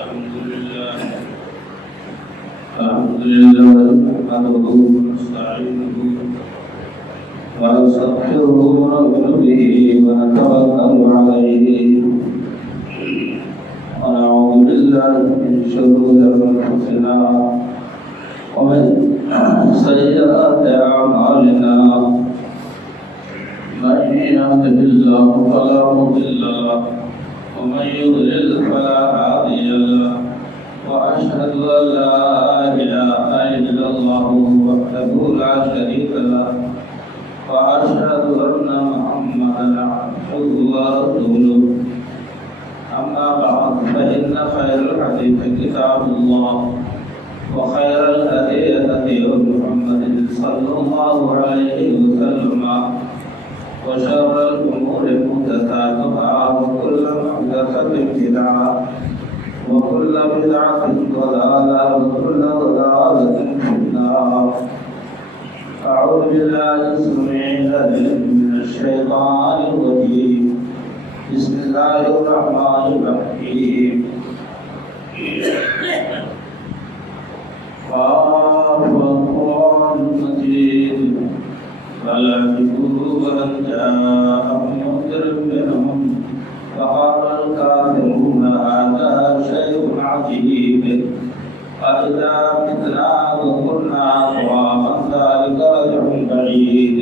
الحمد لله نحمده ونستعينه ونستغفره ونؤمن به ونتوكل عليه ونعوذ بالله من شرور أنفسنا ومن سيئات أعمالنا من يهده الله فلا مضل له ومن يضلل فلا هادي له وأشهد أن لا إله إلا الله وحده لا شريك له وأشهد أن محمدا عبده ورسوله أما بعد فإن خير الحديث كتاب الله وخير الهدي هدي محمد صلى الله عليه وسلم وشر الأمور محدثاتها وكل محدثة بدعة وكل بدعة ضلالة وكل ضلالة في النار. أعوذ بالله السميع العليم من الشيطان الرجيم. بسم الله الرحمن الرحيم. والقرآن المجيد بل عجبوا أن جاءهم منذر منهم فقال الكافرون هذا شيء عجيب أإذا متنا وكنا ترابا ذلك رجع بعيد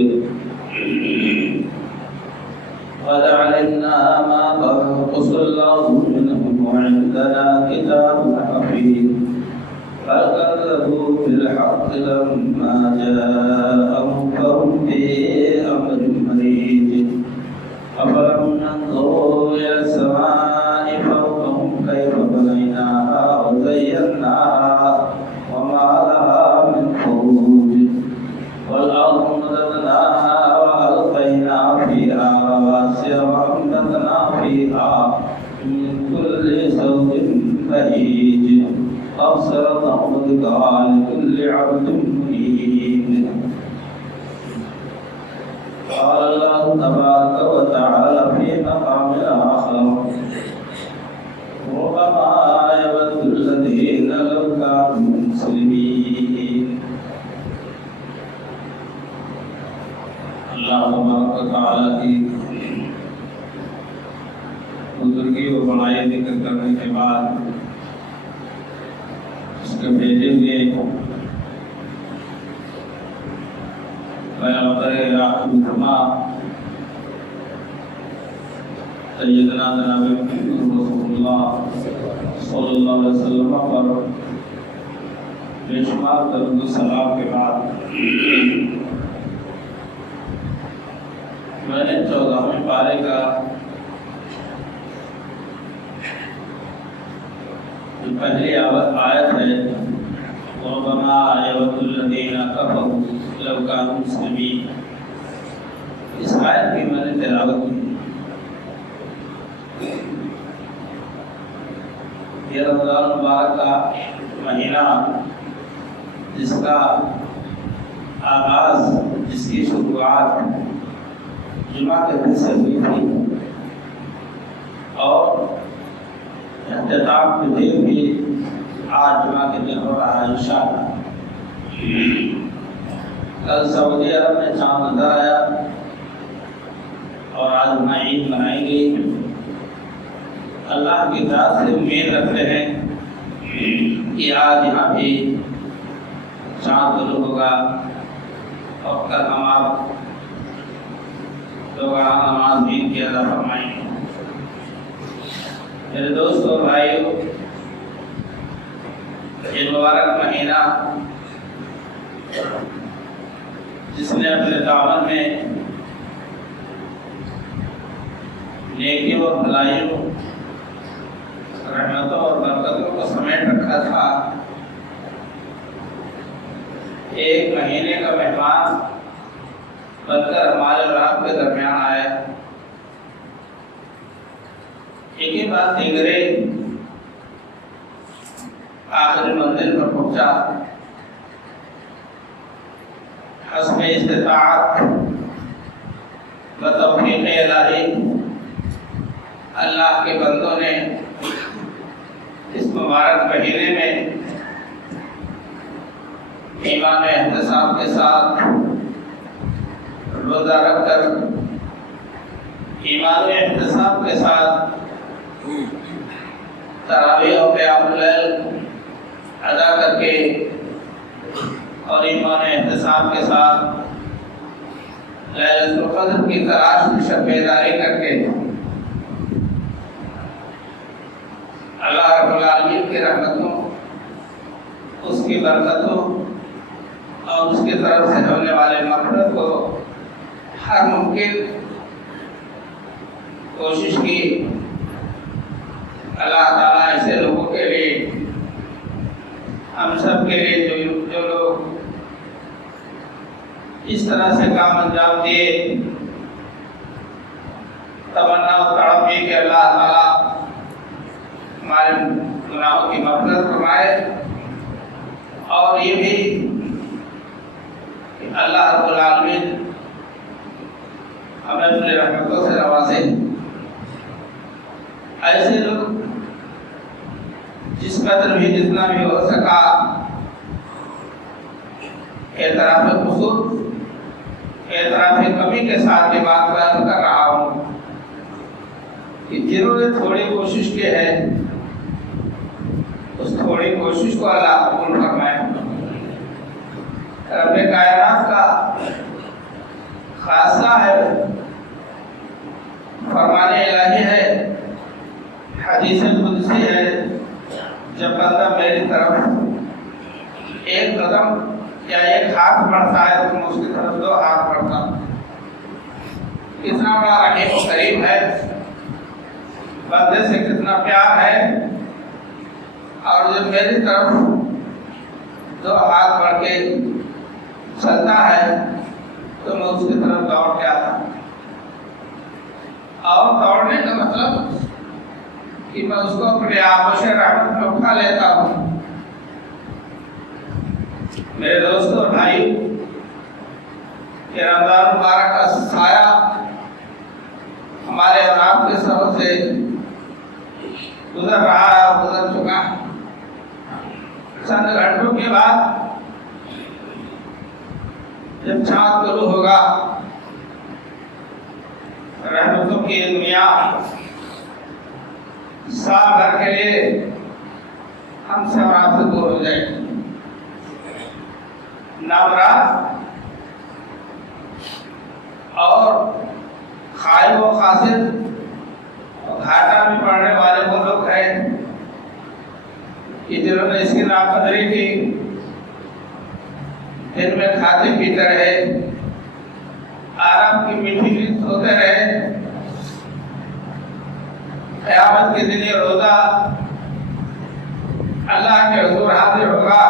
قد علمنا ما تنقص الله منهم وعندنا كتاب حفيظ بل كذبوا بالحق لما جاءهم فهم في أمر مريج أفلم ينظروا إلى السماء فوقهم كيف بنيناها وزيناها وما لها من فروج والأرض مددناها وألقينا فيها رواسي وأنبتنا فيها من كل زوج بهيج تبصرة وذكرى لكل عبد منيب. قال الله تبارك وتعالى في مقام آخر ربما يود الذين لو كانوا مسلمين. اللہ تبارک و تعالی کی بزرگی و بڑائی ذکر کرنے کے بعد اس کے بھیجے ہوئے پیغمبر رحمہ سیدنا جناب رسول اللہ صلی اللہ علیہ وسلم پر بے شمار درود و سلام کے بعد میں نے 14ویں پارے کا جو پہلی آیت ہے ربما يود الذين كفروا لو كانوا مسلمين، اس آیت کی میں نے تلاوت کی. یہ رمضان مبارک کا مہینہ جس کا آغاز، جس کی شروعات جمعہ کے دن سے ہوئی تھی اور اختتام کے دن بھی آج جمعہ کے دن ہو رہا ہے انشاءاللہ. کل سعودی عرب میں چاند نظر آیا اور آج وہاں عید منائی گئی. اللہ کی ذات سے امید رکھتے ہیں کہ آج یہاں بھی چاند طلوع ہوگا اور کل ہم آپ لوگ نماز بھی کی ادا فرمائیں گے. میرے دوستوں بھائیوں، یہ مبارک مہینہ جس نے اپنے دامن میں نیکی اور بھلائیوں، رحمتوں اور برکتوں کو سمیٹ رکھا تھا، ایک مہینے کا مہمان بن کر ہمارے اور آپ کے درمیان آیا. ایک ہی بات دیگرے آخری منزل پر پہنچا. حسب استطاعت بتوفیق الہی اللہ کے بندوں نے اس مبارک مہینے میں ایمان و احتساب کے ساتھ روزہ رکھ کر ایمان و احتساب کے ساتھ تراویح و قیام اللیل ادا کر کے اور ایمان و احتساب کے ساتھ لیلۃ القدر کی تلاش میں شب بیداری کر کے اللہ رب العالمین کی رحمتوں، اس کی برکتوں اور اس کی طرف سے ہونے والے مغفرت کو ہر ممکن کوشش کی۔ اللہ تعالیٰ ایسے لوگوں کے لیے، ہم سب کے لیے جو لوگ اس طرح سے کام انجام دیے، تمنا و تڑپ یہ کہ اللہ تعالیٰ ہمارے گناہوں کی مغفرت فرمائے، اور یہ بھی کہ اللہ رب العالمین ہمیں اپنے رحمتوں سے نوازے۔ ایسے لوگ جس قدر بھی جتنا بھی ہو سکا اعتراف قصور، اعتراف کمی کے ساتھ یہ بات بیان کر رہا ہوں کہ جنہوں نے تھوڑی کوشش کی ہے اس تھوڑی کوشش کو اللہ قبول فرمائے۔ رب کائنات کا خاصہ ہے، فرمان الہی ہے، حدیث قدسی ہے، جب بندہ میری طرف ایک قدم یا ایک ہاتھ بڑھتا ہے تو میں اس کی طرف دو ہاتھ بڑھتا ہوں۔ کتنا بڑا رحیم و کریم ہے، بندے سے کتنا پیار ہے، اور جب میری طرف دو ہاتھ بڑھ کے چلتا ہے تو میں اس کی طرف دوڑ کے آتا ہوں۔ اور دوڑنے کا مطلب کہ میں اس کو اپنے آغوش رحمت میں اٹھا لیتا ہوں۔ میرے دوستوں اور بھائی، کہ رمضان مبارک کا سایہ ہمارے اور آپ کے سروں سے گزر رہا ہے اور گزر چکا ہے۔ چند گھنٹوں کے بعد جب چاند طلوع ہوگا، رحمتوں کی دنیا سال بھر کے لیے ہم سے مراد دور ہو جائے گی۔ نامراد اور خائب و خاسر گھاٹا میں پڑنے والے وہ لوگ ہیں کہ جنہوں نے اس کی ناقدری کی، دن میں کھاتے پیتے رہے، آرام کی میٹھی نیند سوتے رہے، قیامت کے دن یہ روزہ اللہ کے حضور حاضر ہوگا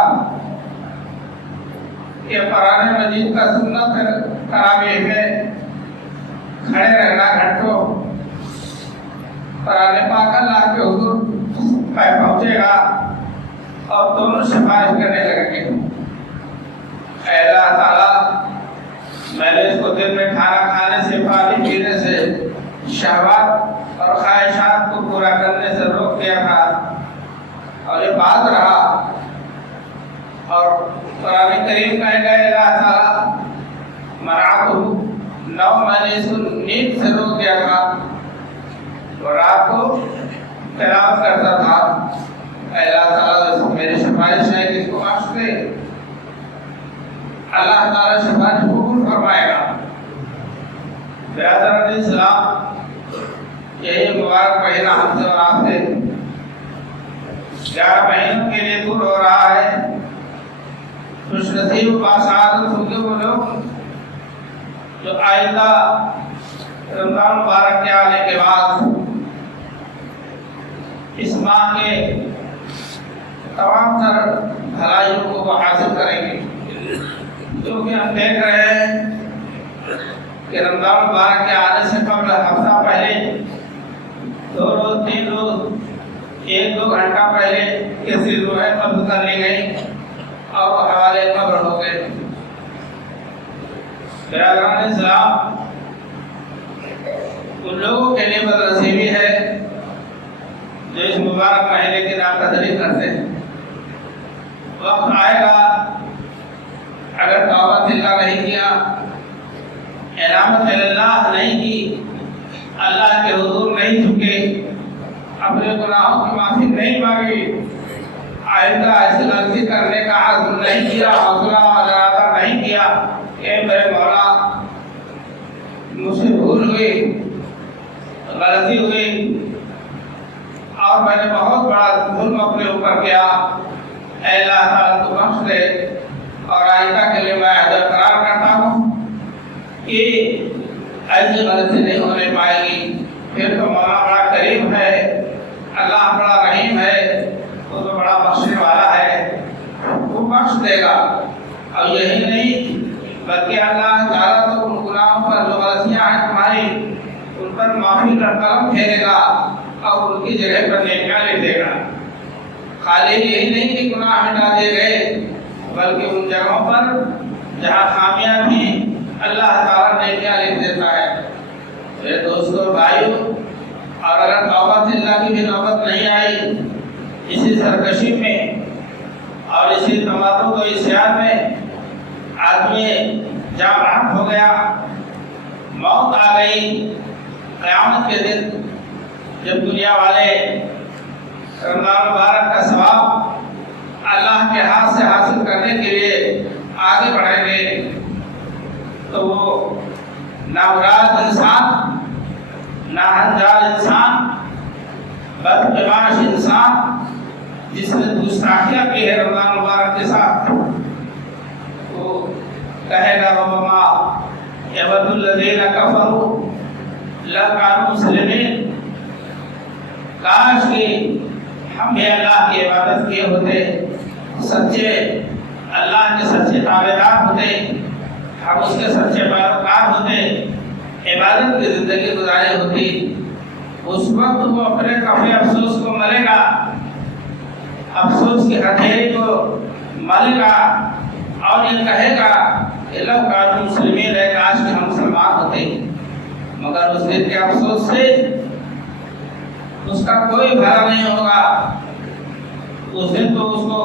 کہ قرآن مجید کا سنت تراویح میں کھڑے رہنا گھنٹوں، قرآن پاک اللہ کے حضور پہنچے گا اور دونوں سفارش کرنے لگیں گے، اے اللہ تعالیٰ میں نے اس کو دن میں کھانا کھانے سے، پانی پینے سے، شہوات اور خواہشات کو پورا کرنے سے روک دیا تھا، اور یہ بات رہا، اور قرآن کریم کہے گا اے اللہ تعالیٰ منعتہ، نو میں نے اس کو نیند سے روک دیا تھا اور رات کو تلاوت کرتا تھا، اے اللہ تعالیٰ میری سفارش ہے کہ اس کو بخش دے۔ اللہ تعالیٰ سفارش قبول فرمائے گا۔ برادران اسلام، یہی مبارک مہینہ ہم سے اور آپ سے 11 مہینوں کے لیے دور ہو رہا ہے۔ خوش نصیب باسعادت ہوں گے وہ لوگ جو آئندہ رمضان مبارک کے آنے کے بعد اس ماہ کے تمام تر بھلائیوں کو وہ حاصل کریں گے، کیونکہ ہم دیکھ رہے ہیں کہ رمضان مبارک کے آنے سے قبل ہفتہ پہلے 2 روز 3 روز 1-2 گھنٹہ پہلے کسی روحیں قبض کر لی گئی اور وہ حوالے قبر ہو گئے۔ برادران اسلام، ان لوگوں کے لیے بدنصیبی ہے جو اس مبارک مہینے کی نامزدگی کرتے ہیں. وقت آئے گا اگر توبہ اللہ نہیں کیا، عنابت اللہ نہیں کی، اللہ کے حضور نہیں جھکے، اپنے گناہوں کی معافی نہیں مانگی، آئندہ ایسی غلطی کرنے کا عزم نہیں کیا، حوصلہ اور ارادہ نہیں کیا کہ میرے مولا مجھ سے بھول ہوئی، غلطی ہوئی اور میں نے بہت بڑا ظلم اپنے اوپر کیا، اے اللہ تعالیٰ تو بخش دے، اور آئندہ کے لیے میں عہد قرار کرتا ہوں کہ ایسی غلطی نہیں ہونے پائے گی. پھر تو مولا بڑا کریم ہے، اللہ بڑا رحیم ہے، وہ تو بڑا بخشنے والا ہے، وہ بخش دے گا. اور یہی نہیں بلکہ اللہ تعالیٰ تو ان گناہوں پر جو غلطیاں ہیں تمہاری ان پر معافی کا قلم پھیرے گا اور ان کی جگہ پر نیکیاں لکھ دے گا. خالی یہی نہیں کہ گناہ مٹا دیے گئے بلکہ ان جگہوں پر جہاں خامیاں تھیں اللہ تعالیٰ نیکیاں لکھ دیتا ہے. میرے دوستو بھائیو، اور اگر توبہ اللہ کی بھی نوبت نہیں آئی اسی سرکشی میں اور اسی تمرد و عصیان میں آدمی جب راحت ہو گیا، موت آ گئی، قیامت کے دن جب دنیا والے رمضان مبارک کا ثواب اللہ کے ہاتھ سے حاصل کرنے کے لیے آگے بڑھیں گے تو وہ نامراد انسان، ناہنجار انسان، بدقماش انسان جس نے گستاخیاں کی ہے رمضان مبارک کے ساتھ، وہ کہے گا ربما یود الذین کفروا لو کانوا مسلمین، کاش کہ ہم بھی اللہ کی عبادت کیے ہوتے، سچے اللہ کے سچے تابعدار ہوتے، ہم اس کے سچے پیروکار ہوتے، عبادت کی زندگی گزارے ہوتی. اس وقت وہ اپنے کفے افسوس کو ملے گا، افسوس کی ہتھیلی کو ملے گا اور یہ کہے گا کہ لو کانوا مسلمین، ہے کاش کہ ہم مسلمان ہوتے. مگر اس دن کے افسوس سے اس کا کوئی بھلا نہیں ہوگا. اس دن تو اس کو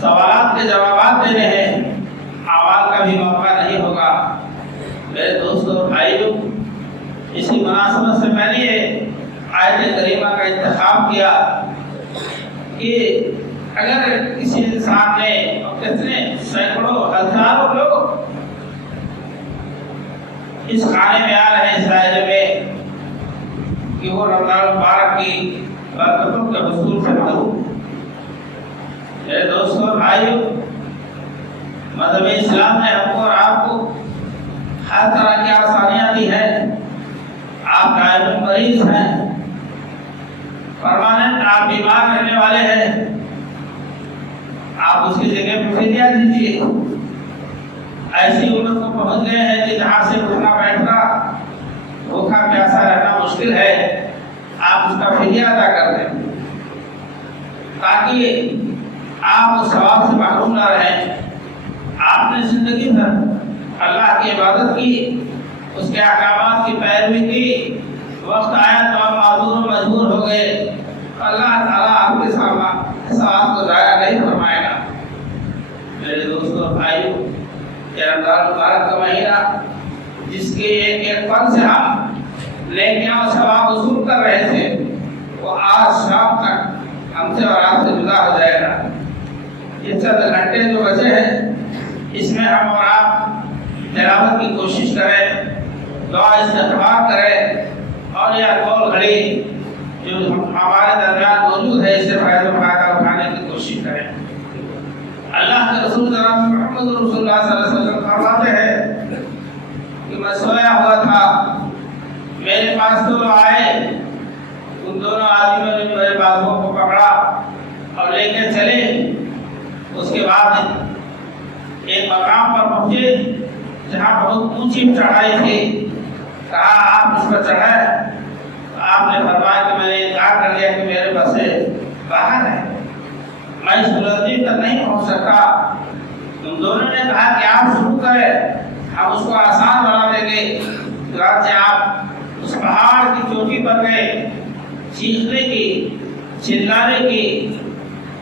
سوالات کے جوابات دینے ہیں، اعمال کا بھی موقع نہیں ہوگا. میرے دوستو بھائیو، اسی مناسبت سے میں نے یہ آیت کریمہ کا انتخاب کیا کہ اگر کسی انسان نے کتنے سینکڑوں ہزاروں لوگ اس خانے میں آ رہے ہیں اس دائرے میں کہ وہ رمضان مبارک کی برکتوں کے حصول سے محروم. میرے دوستو بھائیو، مذہب اسلام نے ہم کو اور آپ کو ہر طرح کی آسانیاں دی ہیں. آپ دائمی مریض ہیں، پرماننٹ آپ بیمار رہنے والے ہیں، آپ اس کی جگہ پہ فدیہ دیجیے. ایسی عمر کو پہنچ گئے ہیں کہ جہاں سے اٹھنا بیٹھنا، بھوکا پیاسا رہنا مشکل ہے، آپ اس کا فدیہ ادا کر دیں تاکہ آپ اس ثواب سے محروم نہ رہیں. آپ نے زندگی بھر اللہ کی عبادت کی، اس کے احکامات کی پیروی کی، وقت آیا تو آپ معذور و مجبور ہو گئے، اللہ تعالیٰ آپ کے ثواب کو ضائع نہیں فرمائے گا. میرے دوستوں بھائیو، یہ رمضان مبارک کا مہینہ جس کے ایک ایک پل سے ہم نیکیاں و ثواب وصول کر رہے تھے، وہ آج شام تک ہم سے اور آپ سے جدا ہو جائے گا. یہ چند گھنٹے جو بچے ہیں اس میں ہم اور آپ تلاوت کی کوشش کریں، دعا استغفار کریں اور یہ انمول گھڑی جو ہمارے درمیان موجود ہے اس سے فائدہ اٹھانے کی کوشش کریں. اللہ کے رسول جناب محمد رسول اللہ صلی اللہ علیہ وسلم فرماتے ہیں کہ میں سویا ہوا تھا، میرے پاس دو آئے، ان دونوں آدمیوں نے میرے بازوؤں کو پکڑا اور لے کے چلے. اس کے بعد ایک مقام پر پہنچے جہاں بہت اونچی چڑھائی تھی. کہا آپ اس پر چڑھے؟ آپ نے فرمایا کہ میں نے انکار کر لیا کہ میرے بس سے باہر ہے، میں اس بلندی تک نہیں پہنچ سکتا. تم دونوں نے کہا کہ آپ شروع کریں، ہم اس کو آسان بنا دیں گے. چنانچہ آپ اس پہاڑ کی چوٹی پر گئے، چیخنے کی، چلانے کی،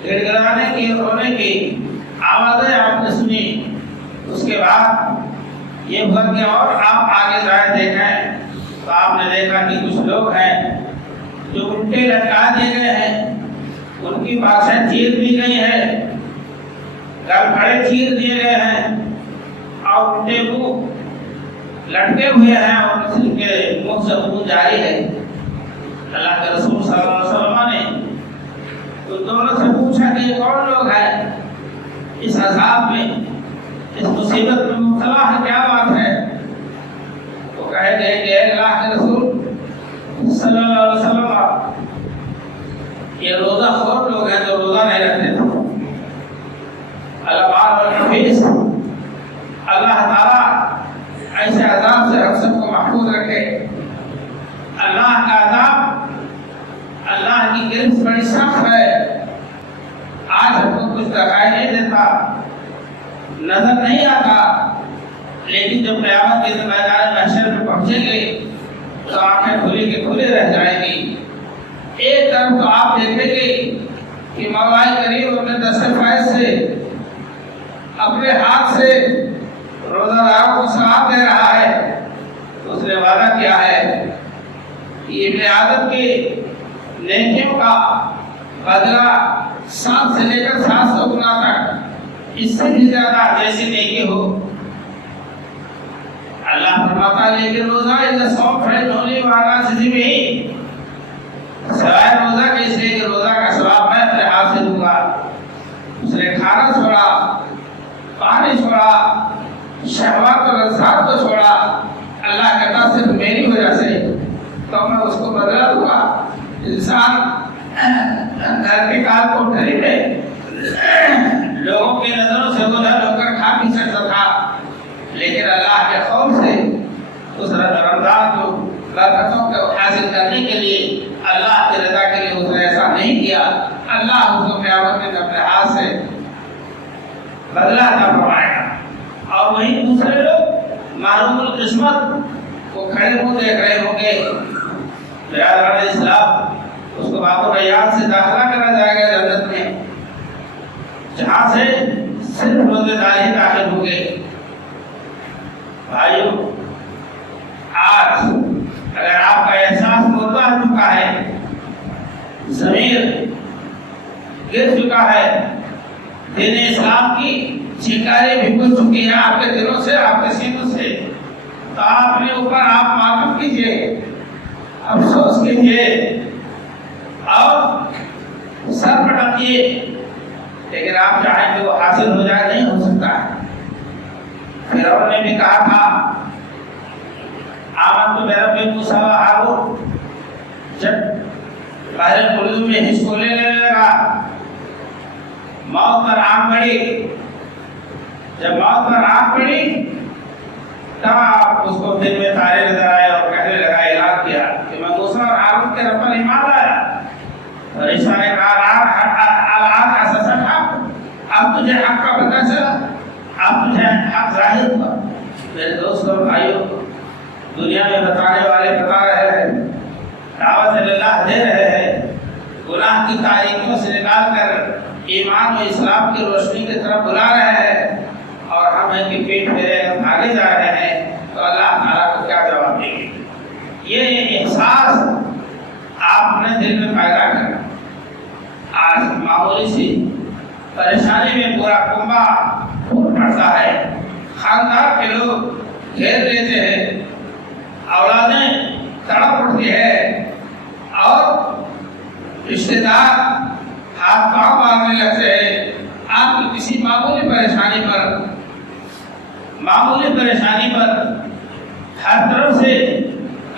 گڑ گڑانے کی، رونے کی آوازیں آپ نے سنی، اس کے بعد یہ ہوا کہ اور آپ آگے جائے دیکھیں تو آپ نے دیکھا کہ کچھ لوگ ہیں جو الٹے لٹکا دیے گئے ہیں، ان کی باتیں چیر دی گئی ہیں، گل کھڑے چیر دیے گئے ہیں اور الٹے منہ لٹکے ہوئے ہیں اور ان کے منہ سے خون جاری ہے۔ اللہ کے رسول صلی اللہ علیہ وسلم نے ان دونوں سے پوچھا کہ یہ کون لوگ ہیں اس عذاب میں، اس مصیبت میں مبتلا ہے، کیا بات ہے؟ وہ کہے گئے کہ اللہ کے رسول صلی اللہ علیہ وسلم یہ روزہ خور لوگ ہیں جو روزہ نہیں رکھتے تھے۔ اللہ تعالیٰ ایسے عذاب سے ہم سب کو محفوظ رکھے۔ اللہ کا عذاب، اللہ کی گرفت بڑی سخت ہے، آج ہم کو کچھ دکھائی نہیں دیتا، نظر نہیں آتا، لیکن جب قیامت کے میدان محشر میں پہنچیں گے تو آنکھیں کھلی کے کھلے رہ جائیں گی۔ ایک طرف تو آپ دیکھیں گے کہ مولا کریم اپنے دست فائز سے اپنے ہاتھ سے روزہ داروں کو ثواب دے رہا ہے، اس نے وعدہ کیا ہے کہ ابن آدم کی نیکیوں کا بدلہ 7 سے لے کر 700 گنا تک، اس سے بھی زیادہ جیسی نیکی ہو۔ اللہ فرماتا ہے لیکن روزہ صوم فرض ہونے والا سے بھی سوائے روزہ کے اس لیے کہ روزہ کا ثواب میں اپنے ہاتھ سے دوں گا۔ اس نے کھانا چھوڑا، پانی چھوڑا، شہوات اور لذات کو چھوڑا، اللہ کہتا صرف میری وجہ سے تو میں اس کو بدلا دوں گا۔ انسان گھر کے کار کو ڈری میں لوگوں کی نظروں سے گزر ہو کر کھا پی سکتا تھا، لیکن اللہ کے خوف سے اس رمضان کو برکتوں کو حاصل کرنے کے لیے، اللہ کی رضا کے لیے اس نے ایسا نہیں کیا۔ اللہ اس کو قیامت میں اپنے ہاتھ سے بدلہ عطا فرمائے گا۔ اور وہیں دوسرے لوگ معلوم القسمت وہ کھڑے منہ دیکھ رہے ہوں گے، ریاض علیہ السلام اس کو باب الریاض سے داخلہ کرا جائے گا جنت میں، جہاں سے صرف روزے دار ہی داخل ہوں گے۔ بھائیو، آج اگر آپ کا احساس مردہ ہو چکا ہے، ضمیر گر چکا ہے، دین اسلام کی چنگاریں بھی بجھ چکی ہیں آپ کے دلوں سے، آپ کے سینوں سے، تو آپ نے اوپر آپ معلوم کیجئے، افسوس کیجئے اور سر پٹکیے، لیکن آپ چاہیں کہ وہ حاصل ہو جائے، نہیں ہو سکتا ہے۔ فرعون نے بھی کہا تھا آمنت برب موسیٰ و ہارون، جب بحر القلزم میں حصہ لینے لگا، موت پر آنکھ پڑی، جب موت پر آنکھ پڑی تب اس کو دل میں تارے نظر آئے اور کہنے لگا، اعلان کیا کہ میں موسیٰ اور ہارون کے رب پر ایمان لایا۔ اور عیسیٰ نے کہا الآن اساسا حق، اب تجھے حق کا پتہ چلا، اب تجھے حق ظاہر ہوا۔ میرے دوست اور بھائیوں، دنیا میں بتانے والے بتا رہے ہیں، دعوت اللہ دے رہے ہیں، گناہ کی تاریکیوں سے نکال کر ایمان و اسلام کی روشنی کی طرف بلا رہے ہیں، اور ہم ان کی پیٹ پھیرے ہم آگے جا رہے ہیں، تو اللہ تعالیٰ کو کیا جواب دیں گے؟ یہ احساس آپ نے دل میں پیدا کرنا۔ آج معمولی سی پریشانی میں پورا کنبہ پھوٹ پڑتا ہے، خاندان کے لوگ گھیر لیتے ہیں، اولادیں تڑپ اٹھتی ہے، اور رشتے دار ہاتھ پاؤں مارنے لگتے ہیں۔ آپ کی کسی معمولی پریشانی پر ہر طرف سے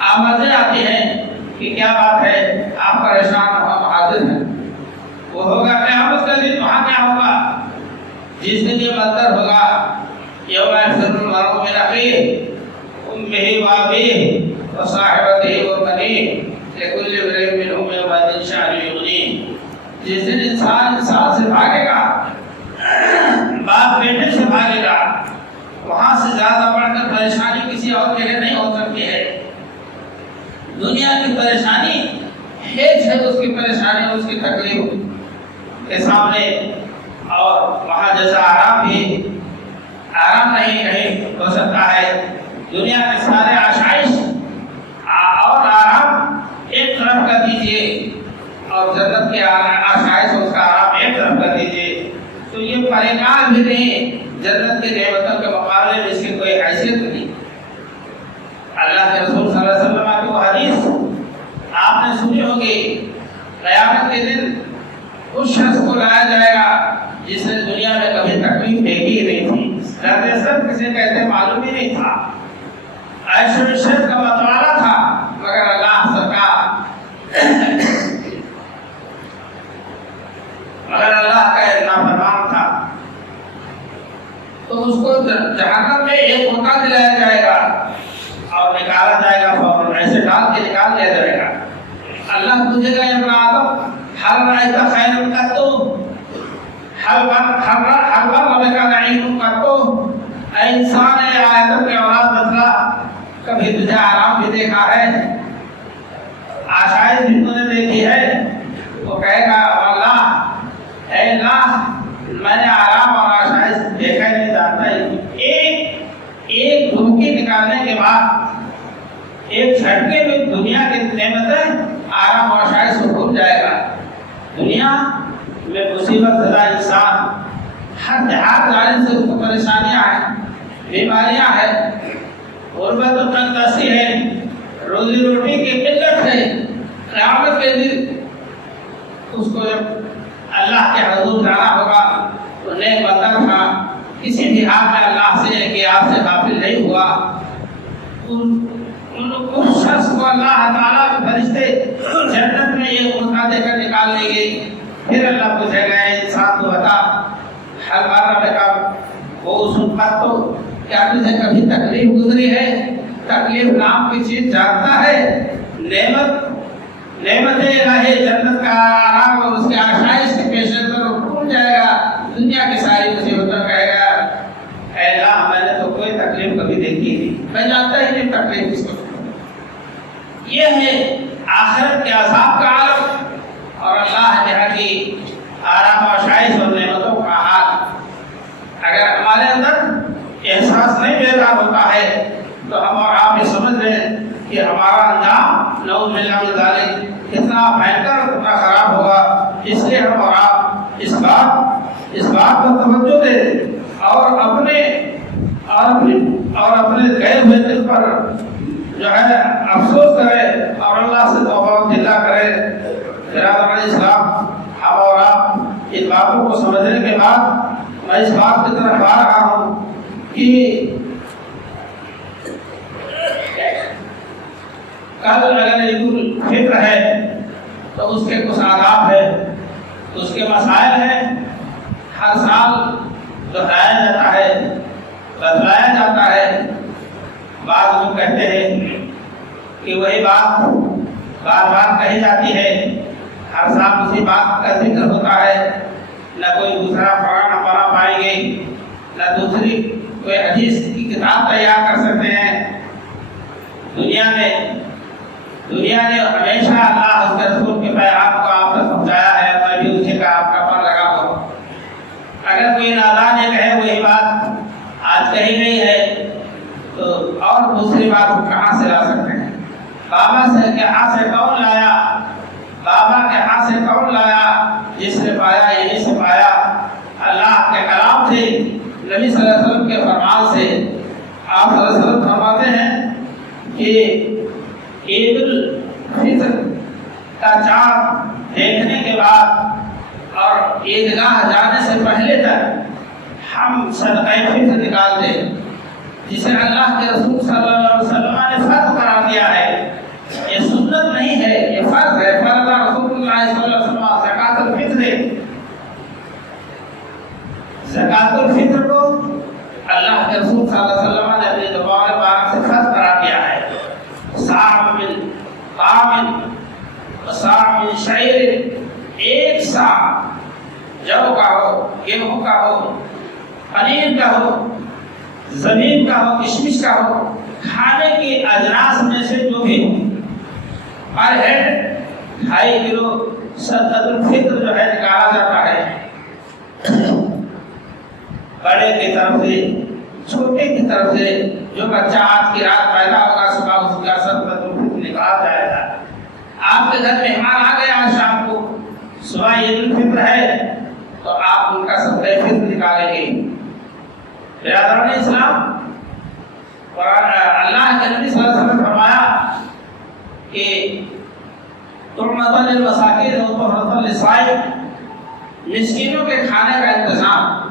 آوازیں آتی ہیں کہ کیا بات ہے، آپ پریشان ہو، حاضر ہیں۔ وہ ہوگا قیامت کا دن، وہاں کیا ہوگا؟ جس دن یہ منظر ہوگا، یوم یفر المرء من اخیہ امہ وابیہ وصاحبتہ وبنیہ لکل امرئ منہم یومئذ شأن یغنیہ۔ جس دن انسان سے بھاگے گا، باپ بیٹے سے بھاگے گا، وہاں سے زیادہ بڑھ کر پریشانی کسی اور جگہ نہیں ہو سکتی ہے۔ دنیا کی پریشانی ہیچ اس کی پریشانی اس کی تکلیف کے سامنے، اور وہاں جیسا آرام بھی آرام نہیں کہیں ہو سکتا ہے۔ دنیا کے سارے آشائش اور آرام ایک طرف کر دیجئے اور جنت کے آشائش اس کا آرام ایک طرف کر دیجئے، تو یہ پریکار بھی نہیں جنت کی نعمتوں کے مقابلے میں اس کی کوئی حیثیت نہیں۔ اللہ کے رسول صلی اللہ علیہ وسلم کی وہ حدیث آپ نے سنی ہوگی، قیامت کے دن اس شخص کو لایا جائے گا جس نے دنیا میں کبھی تکلیف دیکھی ہی نہیں تھی، درد سر کسے کہتے معلوم ہی نہیں تھا، عیش و عشرت کا متوالا تھا، مگر اللہ کا نافرمان تھا، تو اس کو جہنم میں ایک موقع دلایا جائے گا اور نکالا جائے گا، فوراً ایسے ڈال کے نکال دیا جائے گا۔ اللہ پوچھے گا ابن آدم ہل رأیت خیرا قط، ہل بر کا نعیم قط، اے انسان اے آدم کے اولاد بتلا کبھی تجھے آرام بھی دیکھا ہے، آشائش بھی تو نے دیکھی ہے؟ وہ کہے گا اللہ اے اللہ میں نے آرام اور آشائش دیکھا ہی نہیں جانتا ہی۔ ایک دھمکی نکالنے کے بعد ایک جھٹکے میں دنیا کی نعمتیں آرام اور آشائش کو بھول جائے گا۔ دنیا میں مصیبت زدہ انسان ہر جہاد جانے سے اس کو پریشانیاں ہیں، بیماریاں ہیں، غربت و تنگ دستی ہے، روزی روٹی کی قلت ہے۔ قیامت کے دن اس کو جب اللہ کے حضور جانا ہوگا تو نیک بندہ تھا، کسی بھی حال میں اللہ سے کہ آپ سے غافل نہیں ہوا، اس شخص کو اللہ تعالیٰ کے فرشتے جنت میں یہ موقع دے کر نکال لیں گے۔ پھر اللہ پوچھے گا انسان کو بتا ہر بار کا وہ سن بات تو کیا تجھے کبھی تکلیف گزری ہے؟ تکلیف نام کی چیز جانتا ہے؟ نعمت الہی جنت کا آرام اور اس کے آشائش کے پیش نظر بھول جائے گا، دنیا کی ساری مصیبتوں کہے گا اے اللہ میں نے تو کوئی تکلیف کبھی دیکھی نہیں، میں جانتا ہی نہیں تکلیف کس کو۔ یہ ہے آخرت کے عذاب کا عالم اور اللہ جہاں کی آرام و آشائش اور نعمتوں کا حال۔ اگر ہمارے اندر احساس نہیں بیدار ہوتا ہے تو ہم اور آپ یہ سمجھ رہے ہیں کہ ہمارا انجام نعوذ باللہ من ذالک کتنا بہتر کتنا خراب ہوگا، اس لیے ہم اور آپ اس بات پر توجہ دیں اور اپنے گئے ہوئے دل پر جو ہے افسوس کرے اور اللہ سے توبہ دلا کرے۔ برادران اسلام، ہم اور آپ ان باتوں کو سمجھنے کے بعد میں اس بات کی طرف آ رہا ہوں کہ کل اگر عید الفطر ہے تو اس کے کچھ آداب ہے، اس کے مسائل ہیں، ہر سال دہرایا جاتا ہے، بتلایا جاتا ہے۔ بعض لوگ کہتے ہیں کہ وہی بات بار بار کہی جاتی ہے، ہر سال اسی بات کا ذکر ہوتا ہے، نہ کوئی دوسرا پروگرام بنا پائیں گے، نہ دوسری کوئی حدیث کی کتاب تیار کر سکتے ہیں۔ دنیا نے ہمیشہ اللہ اس کے رسول کے پیغام کو آپ تک پہنچایا ہے، میں بھی اسی کا آپ کا پر لگا ہوں۔ اگر کوئی نادان یہ کہے وہی بات آج کہی گئی ہے تو اور دوسری بات ہم کہاں سے لا سکتے ہیں؟ بابا کے ہاتھ سے کون لایا جس نے پایا یہیں سے پایا، اللہ کے کلام سے، نبی صلی اللہ علیہ وسلم کے فرمان سے۔ آپ صلی اللہ علیہ وسلم فرماتے ہیں کہ عید الفطر کا چاند دیکھنے کے بعد اور عیدگاہ جانے سے پہلے تک ہم صدقہ فطر نکال دیں، جسے اللہ کے رسول صلی اللہ علیہ وسلم نے فرض قرار دیا ہے۔ یہ سنت نہیں ہے، یہ فرض ہے۔ فرض رسول اللہ صلی اللہ علیہ وسلم زکوٰۃ الفطر، زکوٰۃ الفطر کو اللہ کے رسول صلی اللہ علیہ وسلم نے اپنی زبان پاک سے فرض قرار دیا ہے۔ صاع من طعام وصاع من شعیر، ایک صاع جو کا ہو، گیہوں کا ہو، پنیر کا ہو، زمین کا ہو، کشمش کا ہو، کھانے کی اجناس میں سے جو بھی پر ہیڈ 2.5 کلو صدقۃ الفطر جو ہے نکالا جاتا ہے، بڑے کی طرف سے چھوٹے کی طرف سے، جو بچہ آج کی رات پیدا ہوگا صبح اس کا صدقۃ الفطر نکالا جائے گا۔ آپ کے گھر مہمان آ گئے آج شام کو، صبح عید الفطر ہے تو آپ ان کا صدقہ فطر نکالیں گے۔ برادران اسلام، اللہ کے نبی صلی اللہ علیہ وسلم نے فرمایا کہ طعمۃ للمساکین و طہرۃ للصائم، مسکینوں کے کھانے کا انتظام۔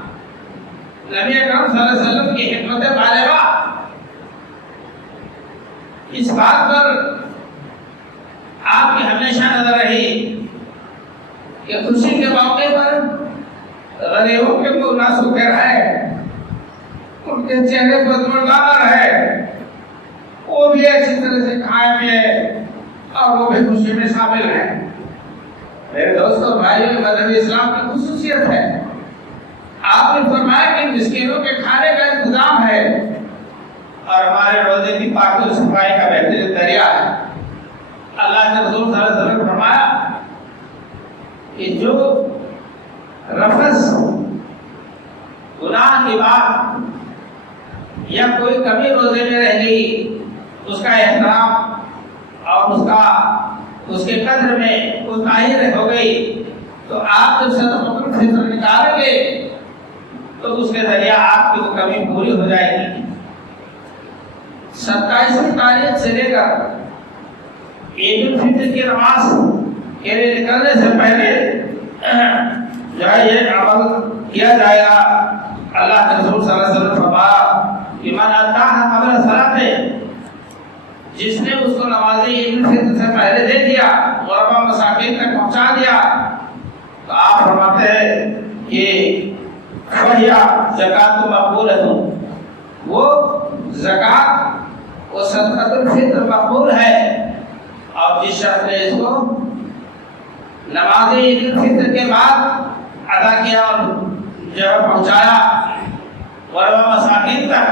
نبی اکرم صلی اللہ علیہ وسلم کی حکمت بالغہ اس بات پر آپ کی ہمیشہ نظر رہی کہ خوشی کے موقع پر غریبوں کے منہ نہ سوکھے رہے، ان کے چہرے پر مسکراہٹ رہے، وہ بھی اچھی طرح سے کھائے پیے اور وہ بھی خوشی میں شامل ہیں۔ میرے دوستوں بھائیوں، مذہب اسلام کی خصوصیت ہے، آپ نے فرمایا کہ مسکینوں کے کھانے کا انتظام ہے اور ہمارے روزے کی پاک و صفائی کا بہترین ذریعہ ہے۔ اللہ کے رسول صلی اللہ علیہ وسلم نے فرمایا کہ جو رفث، گناہ کی بات یا کوئی کمی روزے میں رہ گئی، اس کا احترام اور اس کے قدر میں کوتاہی ہو گئی، تو آپ جب صدقۃ الفطر نکالیں گے تو اس کے ذریعہ آپ کی وہ کمی پوری ہو جائے گی۔ 27 تاریخ سے لے کر عید الفطر کی نماز کے لیے نکلنے سے پہلے جو ہے یہ عمل کیا جائے گا۔ اللہ کے رسول صلی اللہ علیہ وسلم فرمایا کہ من اتاها قبل الصلاۃ، جس نے اس کو نماز عید الفطر سے پہلے دے دیا، غربا مساکین تک پہنچا دیا، تو آپ فرماتے ہیں کہ فہیا زکات مقبولۃ، وہ زکات وہ صدقۃ الفطر مقبول ہے۔ اور جس شخص نے اس کو نماز عید الفطر کے بعد ادا کیا اور جو ہے پہنچایا غربا مساکین تک،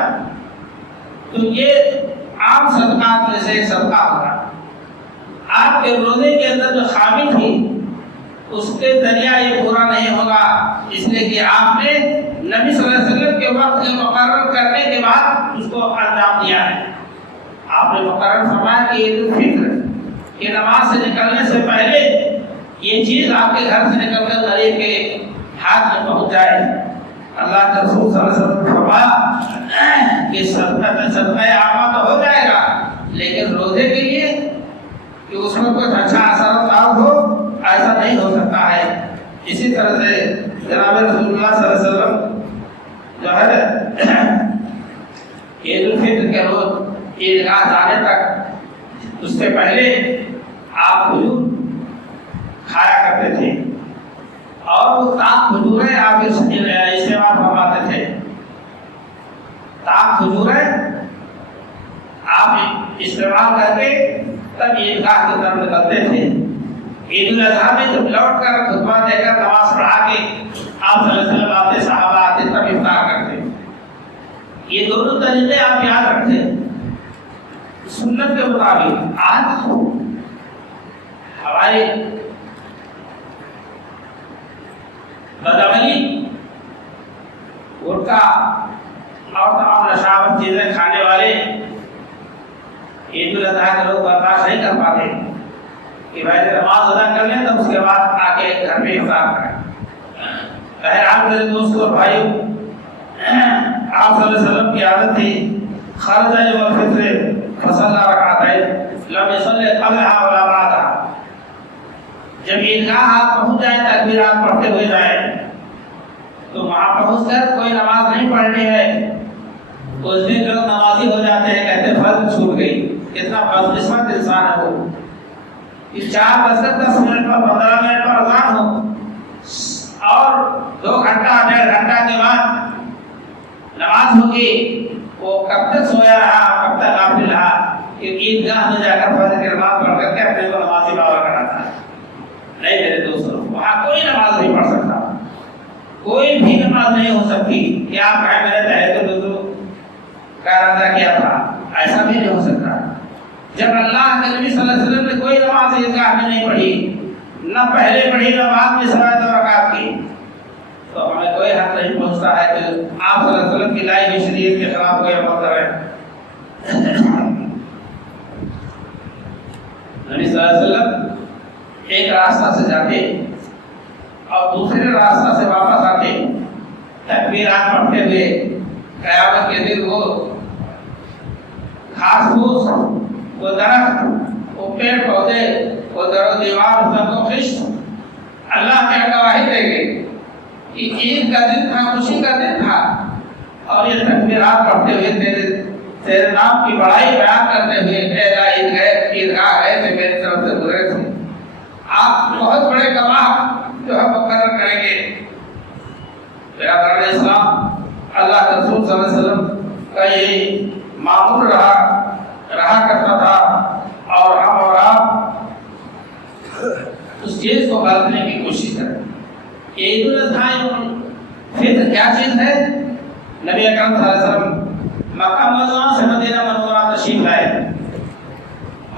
تو یہ عام صدقات میں سے ایک صدقہ ہوگا۔ آپ کے روزے کے اندر جو خامی تھی اس کے ذریعہ یہ پورا نہیں ہوگا، اس لیے کہ آپ نے نبی صلی اللہ علیہ وسلم کے وقت مقرر کرنے کے بعد اس کو انجام دیا ہے۔ آپ نے مقرر فرمایا کہ عید الفطر کی نماز سے نکلنے سے پہلے یہ چیز آپ کے گھر سے نکل کر غریب کے ہاتھ میں پہنچ جائے۔ اللہ کے رسول صلی اللہ علیہ وسلم نے فرمایا کہ صدقہ عامہ تو ہو جائے گا، لیکن روزے کے لیے کہ اس میں کچھ اچھا اثر انداز ہو، ایسا نہیں ہو سکتا ہے۔ اسی طرح سے جناب رسول اللہ صلی اللہ علیہ وسلم جو ہے عید الفطر کے روز عیدگاہ جانے تک اس سے پہلے آپ کھجور کھایا کرتے تھے اور وہ تاک کھجوریں آپ استعمال فرماتے تھے۔ تاک کھجوریں آپ استعمال کر کے تب عیدگاہ کی طرف نکلتے تھے۔ عید الاضحیٰ میں جب لوٹ کر خطبہ دے کر نماز پڑھا کے آپ صلی اللہ علیہ وسلم آتے، صحابہ آتے، تب افطار کرتے۔ یہ دونوں طریقے آپ یاد رکھتے سنت کے مطابق۔ آج ہمارے بدعملی گٹکا اور تمام نشاور چیزیں کھانے والے عید الاضحیٰ کے لوگ برداشت نہیں کر پاتے کہ بھائی نماز ادا کر لیں تو اس کے بعد آ کے گھر میں افطار کریں۔ بہرحال میرے دوستوں اور بھائیوں، آپ صلی اللہ علیہ وسلم کی عادت تھی خرج یوم الفطر فصلی رکعتین لم یصلی قبلها ولا بعدها۔ جب عیدگاہ آپ پہنچ جائیں، تکبیرات پڑھتے ہوئے جائیں، تو وہاں پہنچ کر کوئی نماز نہیں پڑھنی ہے۔ اس دن لوگ نمازی ہو جاتے ہیں، کہتے ہیں فرض چھوٹ گئی۔ کتنا بدقسمت انسان ہے وہ، 4:10 پر 15 منٹ پر اذان ہو اور 2 گھنٹہ 1.5 گھنٹہ کے بعد نماز ہوگی، وہ کب تک سویا رہا، کب تک غافل رہا کہ عیدگاہ میں جا کر فجر کی نماز پڑھ کر کے اپنے کو نمازی بابا کراتا ہے۔ نہیں میرے دوستوں، وہاں کوئی نماز نہیں پڑھ سکتا، کوئی بھی نماز نہیں ہو سکتی کہ آپ کہیں میں نے تہجد کا ارادہ کیا تھا، ایسا بھی نہیں ہو سکتا۔ جب اللہ کے نبی صلی اللہ علیہ وسلم نے کوئی نماز عیدگاہ میں نہیں پڑھی، نہ پہلے پڑھی نہ بعد میں سوائے 2 رکعت کی، تو ہمیں کوئی حق نہیں پہنچتا ہے کہ آپ صلی اللہ علیہ وسلم کی لائی ہوئی شریعت کے خلاف کوئی عمل کریں۔ نبی صلی اللہ علیہ وسلم ایک راستہ سے جاتے اور دوسرے راستہ سے واپس آتے، تکبیرات پڑھتے ہوئے، قیامت کے دن وہ گھاس پھوس، وہ درخت، وہ پیڑ پودے، وہ در و دیوار، سب و خشت اللہ کے گواہی دیں گے کہ عید کا دن تھا، خوشی کا دن تھا، اور یہ تکبیرات پڑھتے ہوئے تیرے نام کی بڑائی بیان کرتے ہوئے عیدگاہ ہے کہ میری طرف سے گزرے تھے۔ آپ بہت بڑے گواہ جو ہم مقرر کریں گے۔ برادران اسلام، اللہ کے رسول صلی اللہ علیہ وسلم کا یہ معمول رہا کرتا تھا، اور ہم اور آپ اس چیز کو برتنے کی کوشش کریں۔ عید الاضحیٰ فطر کیا چیز ہے؟ نبی اکرم صلی اللہ علیہ وسلم مکہ معظمہ سے مدینہ منورہ تشریف لائے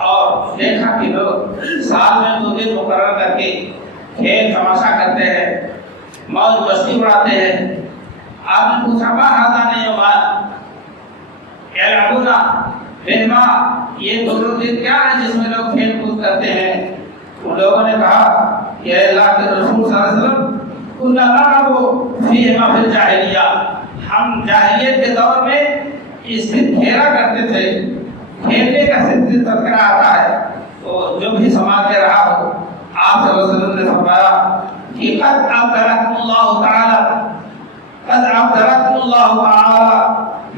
اور دیکھا کہ لوگ سال میں 2 دن مقرر کر کے کھیل تماشا کرتے ہیں، موج مستی اڑاتے ہیں۔ آپ نے پوچھا ما ھذان یومان یلعبون بہما، یہ 2 دن کیا ہے جس میں لوگ کھیل کود کرتے ہیں؟ ان لوگوں نے کہا کہ اے اللہ کے رسول صلی اللہ علیہ وسلم، کنا نلعب فیہما فی الجاہلیہ، ہم جاہلیت کے دور میں اس دن کھیلا کرتے تھے۔ کھیلنے کا تذکرہ آتا ہے تو جو بھی سماج میں رہا ہو، آپ صلی اللہ علیہ وسلم نے فرمایا کہ قد ابدلکم اللہ تعالی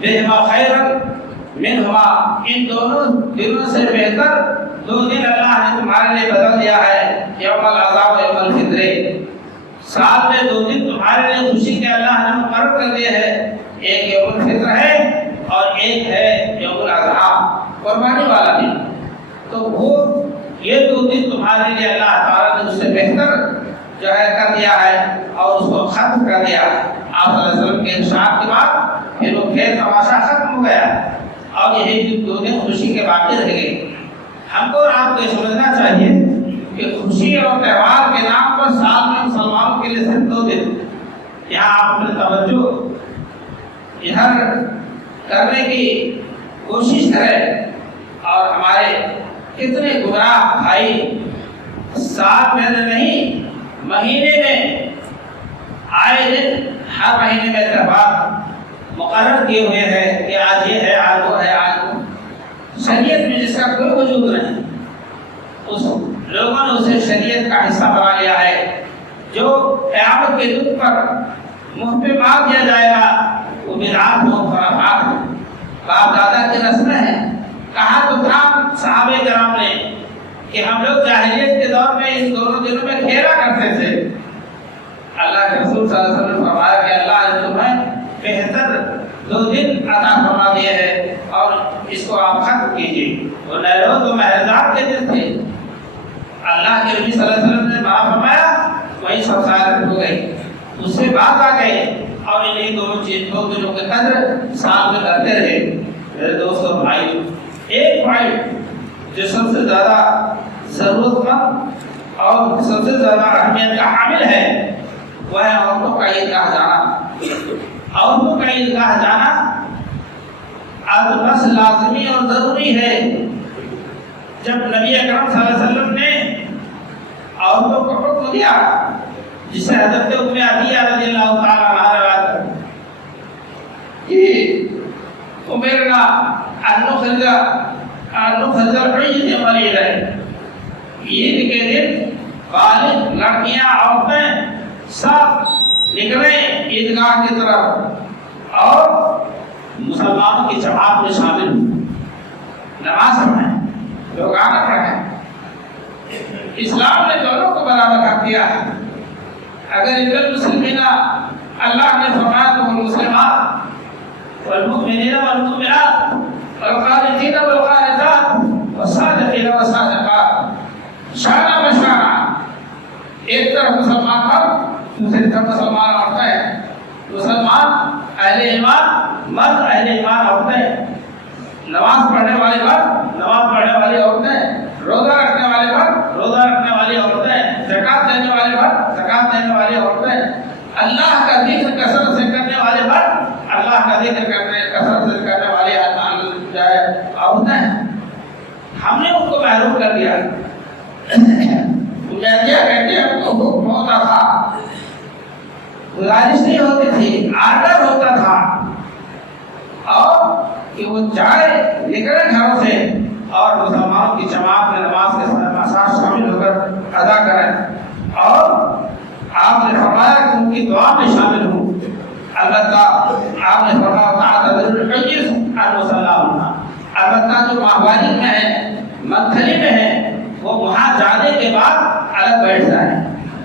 بہما خیرا منہما، ان دونوں دنوں سے بہتر 2 دن اللہ نے تمہارے لیے بدل دیا ہے، یوم الاضحیٰ و یوم الفطر۔ سال میں 2 دن تمہارے لیے خوشی کے اللہ نے مقرر کر دیے ہیں، ایک یوم الفطر ہے اور ایک ہے یوم الاضحیٰ، قربانی والا دن۔ تو وہ یہ 2 دن تمہارے لیے اللہ تعالیٰ نے اس سے بہتر جو ہے کر دیا ہے اور اس کو ختم کر دیا۔ آپ صلی اللہ علیہ وسلم کے ارشاد کے بعد پھر وہ کھیل تماشا ختم ہو گیا اور یہی 2 دن خوشی کے باقی رہ گئے۔ ہم کو اور آپ کو یہ سمجھنا چاہیے کہ خوشی اور تہوار کے نام پر سال میں مسلمانوں کے لیے صرف 2 دن، یہاں آپ اپنی توجہ ادھر کرنے کی کوشش کریں۔ اور ہمارے کتنے گمراہ بھائی سال میں نہیں، مہینے میں آئے دن ہر مہینے میں تہوار مقرر کیے ہوئے ہیں کہ آج یہ ہے، آج وہ ہے، آج وہ۔ شریعت میں جس کا کوئی وجود نہیں، اس لوگوں نے اسے شریعت کا حصہ بنا لیا ہے۔ جو قیامت کے دن پر منہ پہ مار دیا جائے گا وہ بدعات و خرافات ہے، باپ دادا کی رسمیں ہیں۔ کہا تو تھا صحابہ کرام نے کہ ہم لوگ جاہلیت کے دور میں ان دونوں دنوں میں کھیلا کرتے تھے۔ اللہ کے رسول صلی اللہ علیہ وسلم نے فرمایا کہ اللہ نے تمہیں بہتر 2 دن عطا فرما دیے ہیں اور اس کو آپ ختم کیجیے۔ وہ نیروز و محرزات کے دن تھے، اللہ کے نبی صلی اللہ علیہ وسلم نے معاف فرمایا، وہی سب سائرت ہو گئی، اس سے بات آ گئی اور انہیں 2 دنوں کے قدر سال میں کرتے رہے۔ میرے دوستوں بھائی، ایک پوائنٹ جو سب سے زیادہ ضرورت مند اور سب سے زیادہ اہمیت کا حامل ہے وہ ہے عورتوں کا عیدگاہ جانا۔ عورتوں کا عیدگاہ جانا آج بس لازمی اور ضروری ہے۔ جب نبی اکرم صلی اللہ علیہ وسلم نے عورتوں کو حکم دیا، جس سے حضرت ام عطیہ رضی اللہ تعالیٰ عنہا روایت ہے کہ امرنا ان نخرج العید یوم العید، عید کے دن بالغ لڑکیاں عورتیں سب نکلیں عیدگاہ کی طرف اور مسلمانوں کی جماعت میں شامل ہوں، نماز پڑھیں، روزانہ پڑھیں۔ اسلام نے دونوں کو برابر حق دیا ہے۔ اگر المسلمین اللہ نے فرمایا تو المسلمات والمؤمنین والمؤمنات والقانتین والقانتات والصادقین والصادقات شانہ بشانہ، ایک طرف مسلمان مرد، دوسری طرف مسلمان عورتیں، مسلمان اہل ایمان مرد، اہل ایمان عورتیں، نماز پڑھنے والے مرد، نماز پڑھنے والی عورتیں، روزہ رکھنے والے مرد، روزہ رکھنے والی عورتیں، زکات دینے والے مرد، زکات دینے والی عورتیں، اللہ کا ذکر کثرت سے کرنے والے مرد، اللہ کا ذکر کثرت سے کرنے والے عورتیں، ہم نے ان کو محروم کر دیا۔ کہتے ہیں کو حکم ہوتا تھا، گزارش نہیں ہوتی تھی، آرڈر ہوتا تھا، اور کہ وہ جائے نکلے گھروں سے اور مسلمانوں کی جماعت میں نماز کے ساتھ شامل ہو کر ادا کریں، اور آپ نے فرمایا کہ ان کی دعا میں شامل ہوں۔ البتہ آپ نے فرمایا البتہ جو ماہواری میں ہے، مدخلی میں ہے، وہ وہاں جانے کے بعد الگ بیٹھ جائیں،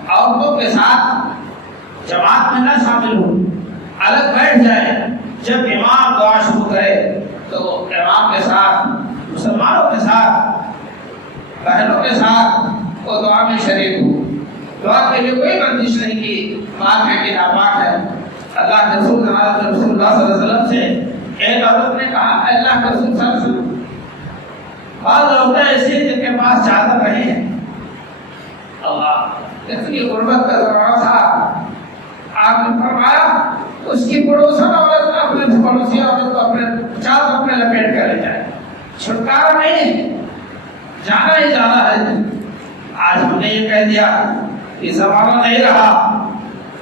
عورتوں کے ساتھ جماعت میں نہ شامل ہوں، الگ بیٹھ جائیں۔ جب امام دعا شروع کرے تو امام کے ساتھ، مسلمانوں کے ساتھ، بہنوں کے ساتھ وہ دعا میں شریک ہو۔ دعا کے لیے کوئی بندش نہیں کی، بات ہے کہ ناپاک ہے۔ اللہ کے رسول حضرت رسول اللہ صلی اللہ علیہ وسلم سے ایک عورت نے کہا، اللہ کے رسول صلی اللہ علیہ وسلم، بعض عورتیں ایسی جن کے پاس چادر نہیں ہے، اللہ اتنی غربت کا زمانہ تھا، آپ نے فرمایا اس کی پڑوسن عورت اپنے پڑوسی عورت کو اپنے چادر میں لپیٹ کر لے جائے، چھٹکارا نہیں، جانا ہی جانا ہے۔ آج ہم نے یہ کہہ دیا کہ زمانہ نہیں رہا،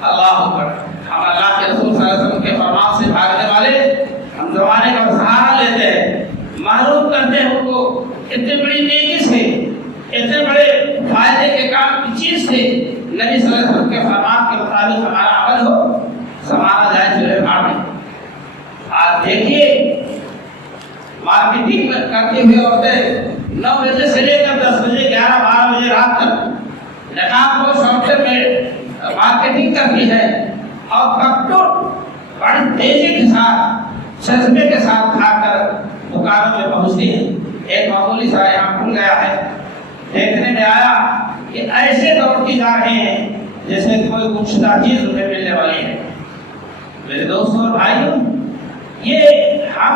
اللہ اکبر، ہم اللہ کے رسول صلی اللہ علیہ وسلم کے فرمان سے بھاگنے والے، ہم زمانے کا سہارا لیتے ہیں، محروم کرتے ہیں ان کو اتنے بڑی نیکی سے، اتنے بڑے فائدے کے کام کی چیز سے نبی صلی اللہ علیہ وسلم کے فرمان کے مطابق ہمارا عمل ہو، زمانہ جائے چلے بھاڑ میں۔ آج دیکھیے مارکیٹنگ کرتے ہوئے عورتیں 9 بجے سے لے کر 10 بجے 11-12 بجے رات تک نقاب کو سافٹ ویئر میں مارکیٹنگ کرتی ہے، اور کپڑوں بڑی تیزی کے ساتھ، جذبے کے ساتھ کھا کر دکانوں میں پہنچتی ہے۔ ایک معمولی سا یہاں کھل گیا ہے، دیکھنے میں آیا کہ ایسے دوڑتی جا رہے ہیں جیسے کوئی گمشدہ چیز انہیں ملنے والی ہے۔ میرے دوستوں اور بھائیوں، یہ ہم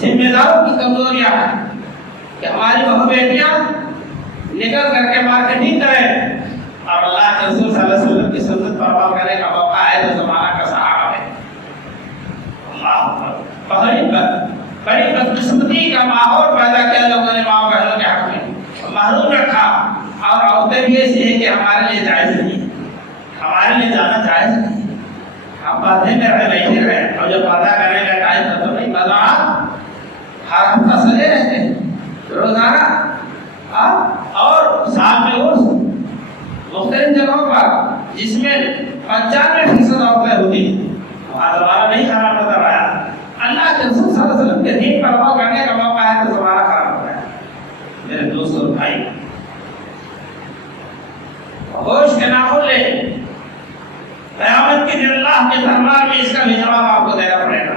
ذمہ داروں کی کمزوریاں ہیں کہ ہماری بہو بیٹیاں نکل کر کے مارکیٹنگ کریں، اور اللہ کے رسول صلی اللہ علیہ وسلم کی سنت پر عمل کرنے کا موقع ہے تو زمانہ کا سہارا ہے۔ بڑی بدقسمتی کا ماحول پیدا کیا لوگوں نے ماں بہنوں کے حق میں، محروم رکھا، اور عورتیں بھی ایسی ہیں کہ ہمارے لیے جائز نہیں، ہمارے لیے جانا جائز نہیں، ہم پردے میں بیٹھے رہے، اور جب پردہ کرنے کا ٹائم تھا تو نہیں، بازار ہر ہفتہ سجے رہتے ہیں روزانہ، اور سال میں عرس مختلف جگہوں پر جس میں 95% عورتیں ہوتی ہیں، وہاں زمانہ نہیں خراب ہوتا رہا۔ اللہ کے رسول صلی اللہ علیہ وسلم کے دین پر عمل کرنے کا موقع ہے تو زمانہ خراب ہوتا ہے۔ میرے دوست اور بھائی، ہوش کے ناخن لے، قیامت کے دن اللہ کے دربار میں اس کا بھی جواب آپ کو دینا پڑے گا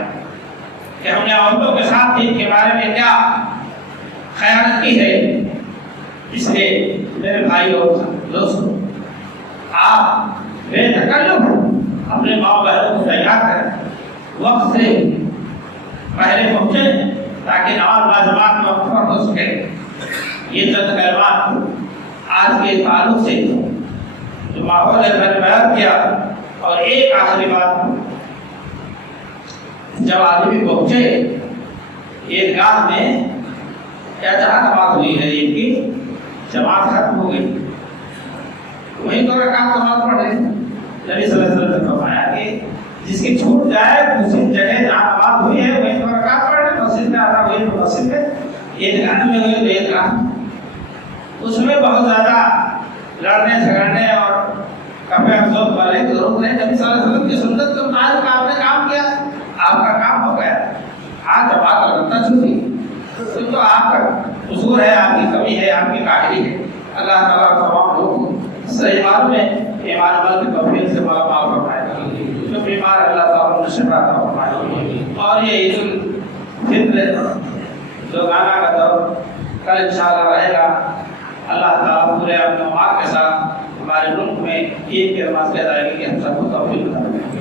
کہ ہم نے عورتوں کے ساتھ دین کے بارے میں کیا خیانت کی ہے۔ اس لیے میرے بھائی اور دوستوں، آپ بے تکلف اپنے ماں بہنوں کو تیار کریں، وقت سے پہلے پہنچے تاکہ نماز باجماعت میں وقت پر ہو سکے۔ یہ چند کلمات آج کے تعلق سے جو ماحول ہے میں نے بیان کیا۔ اور ایک آخری بات، جب آدمی پہنچے عیدگاہ میں، یا جہاں نماز ہوئی ہے عید کی، جماعت ختم ہو گئی، وہیں تو رکعت نماز پڑھے۔ نبی صلی اللہ علیہ وسلم نے فرمایا کہ جس کی چھوٹ جائے دوسری جگہ جہاں نماز ہوئی ہے وہیں تو رکعت پڑھے، مسجد میں آتا ہوئی تو مسجد میں، عیدگاہ میں ہوئی تو عیدگاہ۔ اس میں بہت زیادہ لڑنے جھگڑنے اور کپڑے افسوس والے کی ضرورت نہیں۔ نبی صلی اللہ علیہ وسلم کی سنت کے مطابق آپ نے کام کیا، آپ کا کام ہو گیا۔ آج جب آپ لڑنا چھوٹی تو آپ کا قصور ہے، آپ کی کمی ہے، آپ کی کاہلی ہے۔ اللہ تعالیٰ تمام لوگ صحیح معلوم ہے ایمان عمل کی توفیق سے مالا مال فرمائے گا۔ جو بیمار اللہ تعالیٰ نے شفا عطا فرمائے۔ اور یہ عید الفطر جو گانا کا دور کل انشاءاللہ رہے گا، اللہ تعالیٰ پورے اپنے مال کے ساتھ ہمارے ملک میں عید کی نماز کی ادائیگی کی ہم سب کو توفیق عطا فرمائے۔